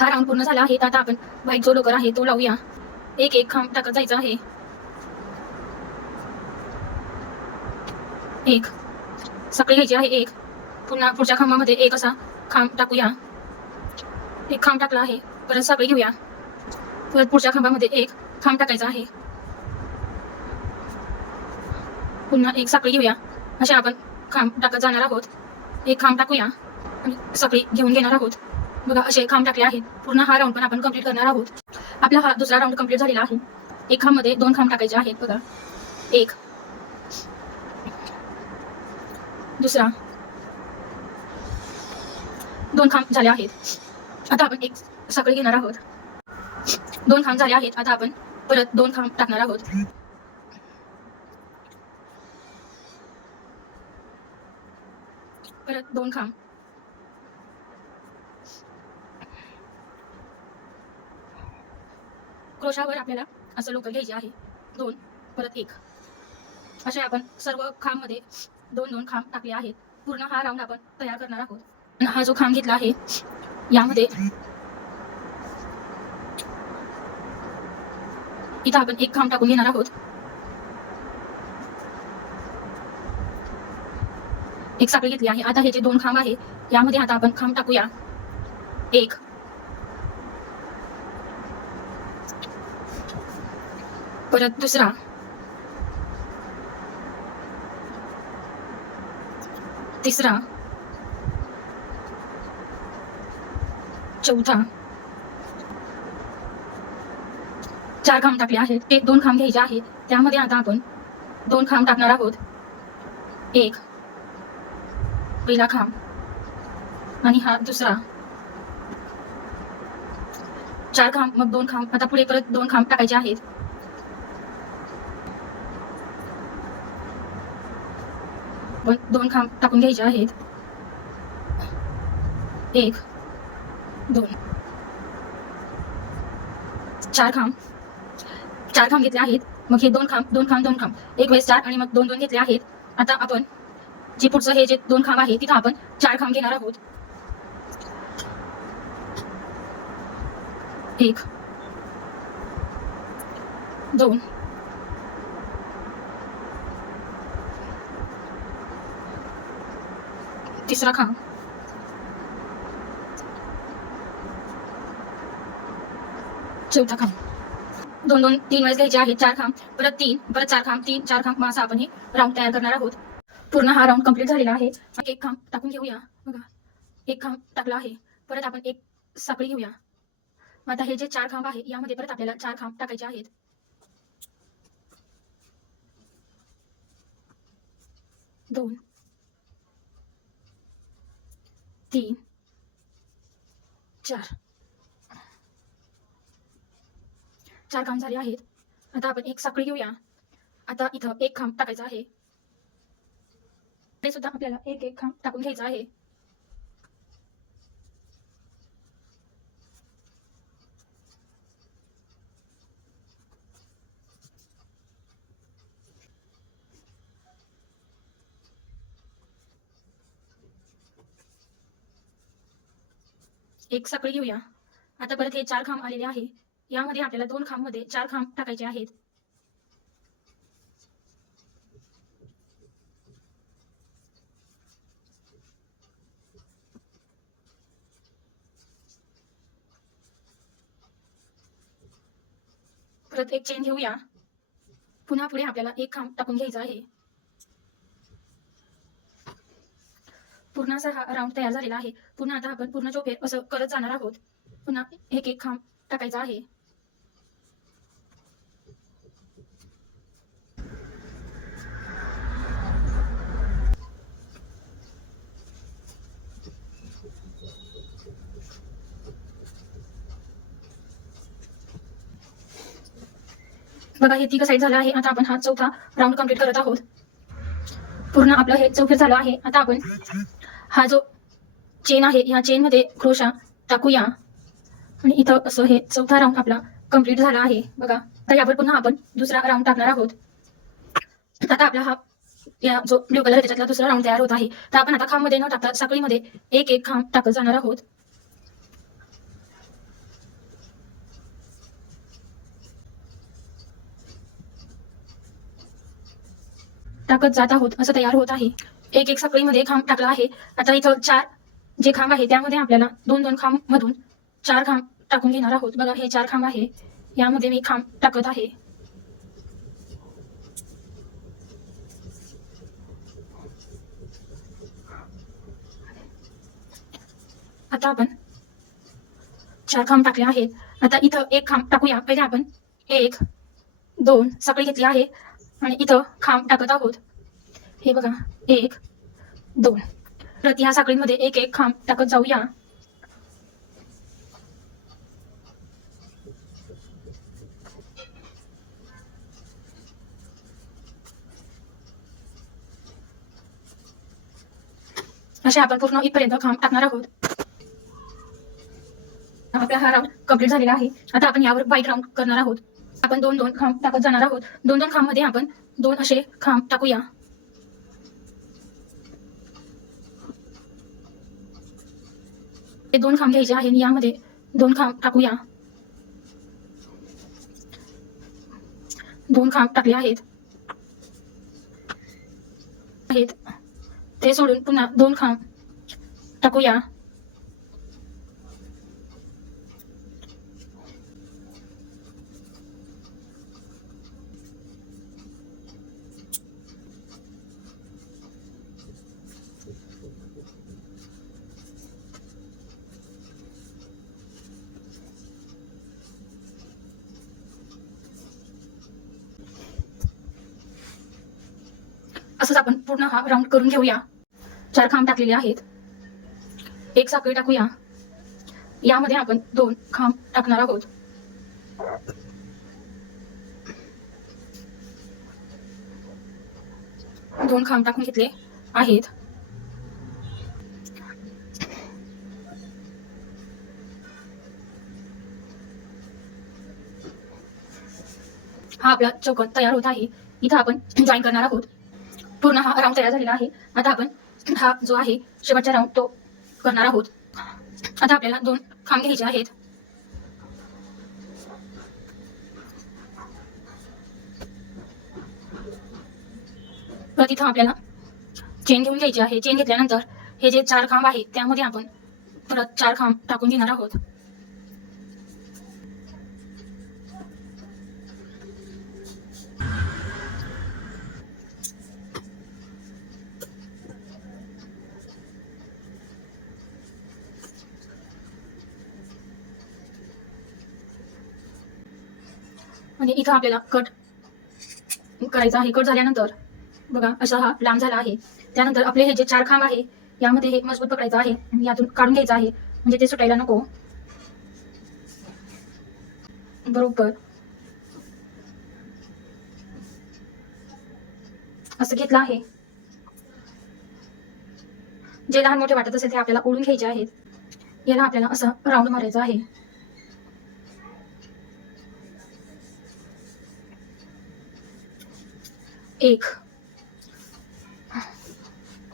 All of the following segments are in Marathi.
हा राऊंड पूर्ण झाला आहे. आता आपण व्हाईट जो लोकर आहे तो लावूया. एक एक खांब टाकत जायचा आहे. एक साखळी घ्यायची आहे. एक पुन्हा पुढच्या खांबामध्ये एक असा खांब टाकूया. एक खांब टाकला आहे. परत साखळी घेऊया. परत पुढच्या खांबामध्ये एक खांब टाकायचा आहे. पुन्हा एक साखळी घेऊया. अशा आपण खांब टाकत जाणार आहोत. एक खांब टाकूया आणि साखळी घेऊन घेणार आहोत. बघा असे खांब टाकले आहेत. पूर्ण हा राऊंड पण आपण कंप्लीट करणार आहोत. आपला हा दुसरा राऊंड कंप्लीट झालेला आहे. एक खांब मध्ये दोन खांब टाकायचे आहेत. बघा एक, दुसरा, दोन खांब झाले आहेत. आता आपण एक साखळी घेणार आहोत. दोन खांब झाले आहेत. आता आपण परत दोन खांब टाकणार आहोत. परत दोन खांब, क्रोशावर आपल्याला असं लोकर घ्यायचे आहे. दोन परत एक असे आपण सर्व खांब मध्ये दोन दोन खांब टाकले आहेत. पूर्ण हा राऊंड आपण तयार करणार आहोत. हा जो खांब घेतला आहे यामध्ये इथं आपण एक खांब टाकून घेणार आहोत. एक साखळी घेतली आहे. आता हे जे दोन खांब आहे यामध्ये आता आपण खांब टाकूया. एक, परत दुसरा, तिसरा, चौथा, चार खांब टाकले आहेत. ते दोन खांब घ्यायचे आहे. त्यामध्ये आता आपण दोन खांब टाकणार आहोत. एक पहिला खांब आणि हा दुसरा. चार खांब मग दोन खांब. आता पुढे परत दोन खांब टाकायचे आहेत. दोन खांब टाकून घ्यायचे आहेत. एक, दोन, चार खांब घेतले आहेत. मग हे दोन खांब दोन खांब दोन खांब एक वेळेस चार आणि मग दोन दोन घेतले आहेत. आता आपण जे पुढचं हे जे दोन खांब आहे तिथं आपण चार खांब घेणार आहोत. एक, दोन, तिसरा खांब, चौथा खांब. दोन दोन तीन वेळेस घ्यायचे आहेत. चार खांब परत तीन परत चार खांब तीन चार खांब. असं आपण हे राऊंड तयार करणार आहोत. पूर्ण हा राऊंड कंप्लीट झालेला आहे. एक खांब टाकून घेऊया. बघा एक खांब टाकला आहे. परत आपण एक साखळी घेऊया. आता हे जे चार खांब आहे यामध्ये परत आपल्याला चार खांब टाकायचे आहेत. दोन, तीन, चार. चार खांब झाले आहेत. आता आपण एक साखळी घेऊया. आता इथं एक खांब टाकायचा आहे. ते सुद्धा आपल्याला एक एक खांब टाकून घ्यायचा आहे. एक साखळी घेऊया. आता परत हे चार खांब आलेले आहे. यामध्ये आपल्याला दोन खांब मध्ये चार खांब टाकायचे आहेत. परत एक चेन घेऊया. पुन्हा पुढे आपल्याला एक खांब टाकून घ्यायचा आहे. पूर्ण असा हा राऊंड तयार झालेला आहे. पुन्हा आता आपण पूर्ण चौफेर असं करत जाणार आहोत. पुन्हा एक एक खांब टाकायचा आहे. बघा हे तिघ साईड झालं आहे. आता आपण हा चौथा राऊंड कंप्लीट करत आहोत. पूर्ण आपलं हे चौफेर झालं आहे. आता आपण हा जो चेन आहे या चेन मध्ये क्रोशा टाकूया आणि इथं असं हे चौथा राऊंड आपला कंप्लीट झाला आहे. बघा तर यावर पुन्हा आपण दुसरा राऊंड टाकणार आहोत. आता आपला हा या जो ब्ल्यू कलर त्याच्यातला दुसरा राऊंड तयार होत आहे. तर आपण आता खांब मध्ये न टाकता साखळीमध्ये एक एक खांब टाकत जाणार आहोत. टाकत जात आहोत असं तयार होत आहे. एक एक साखळीमध्ये खांब टाकला आहे. आता इथं 4 जे खांब आहे त्यामध्ये आपल्याला 2-2 खांब मधून 4 खांब टाकून घेणार आहोत. बघा हे 4 खांब आहे, यामध्ये मी खांब टाकत आहे. आता आपण 4 खांब टाकले आहेत. आता इथं एक खांब टाकूया. पहिले आपण 1 2 साखळी घेतली आहे आणि इथं खांब टाकत आहोत. हे बघा 1 2. प्रति ह्या साखळीमध्ये एक एक खांब टाकत जाऊया. असे आपण पूर्ण इथपर्यंत खांब टाकणार आहोत. आपला हा राऊंड कंप्लीट झालेला आहे. आता आपण यावर व्हाईट राऊंड करणार आहोत. आपण 2-2 खांब टाकत जाणार आहोत. 2-2 खांब मध्ये आपण 2 असे खांब टाकूया. हे 2 खांब घ्यायचे आहे आणि यामध्ये 2 खांब टाकूया. 2 खांब टाकले आहेत. ते सोडून पुन्हा 2 खांब टाकूया. असंच आपण पूर्ण हा राऊंड करून घेऊया. 4 खांब टाकलेले आहेत. एक साखळी टाकूया. यामध्ये आपण 2 खांब टाकणार आहोत. दोन खांब टाकून घेतले आहेत. हा आपला चौकोन तयार होत आहे. इथं आपण जॉईन करणार आहोत. पूर्ण हा राऊंड तयार झालेला आहे. आता आपण हा जो आहे शेवटचा राऊंड तो करणार आहोत. आता आपल्याला 2 खांब घ्यायचे आहेत. परत इथं आपल्याला चेन घेऊन घ्यायची आहे. चेन घेतल्यानंतर हे जे 4 खांब आहे त्यामध्ये आपण परत 4 खांब टाकून घेणार आहोत. आणि इथं आपल्याला कट करायचा आहे. कट झाल्यानंतर बघा असा हा लांब झाला आहे. त्यानंतर आपले हे जे 4 खांब आहे यामध्ये हे मजबूत पकडायचं आहे आणि यातून काढून घ्यायचं आहे म्हणजे ते सुटायला नको. बरोबर असं घेतलं आहे. जे लहान मोठे वाटत असेल ते आपल्याला ओढून घ्यायचे आहेत. याला आपल्याला असं राऊंड मारायचं आहे. एक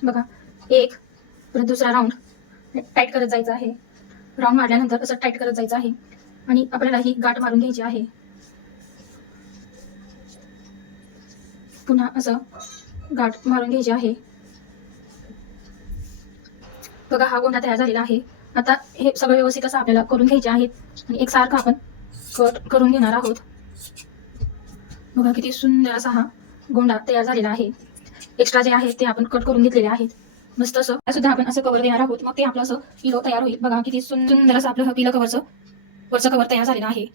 बघा 1 परत दुसरा राऊंड टाईट करत जायचं आहे. राऊंड मारल्यानंतर असं टाईट करत जायचं आहे आणि आपल्याला ही गाठ मारून घ्यायची आहे. पुन्हा असं गाठ मारून घ्यायची आहे. बघा हा गोंडा तयार झालेला आहे. आता हे सगळं व्यवस्थित असं आपल्याला करून घ्यायचे आहेत आणि एकसारखं आपण कट करून घेणार आहोत. बघा किती सुंदर असा हा गोंडा तयार झालेला आहे. एक्स्ट्रा जे आहे ते आपण कट करून घेतलेले आहेत. मस्त असं सुद्धा आपण असं कव्हर देणार आहोत. मग ते आपलं असं पिलो तयार होईल. बघा किती सुंदर असं आपलं पिलो कव्हरचं वरचं कव्हर तयार झालेलं आहे.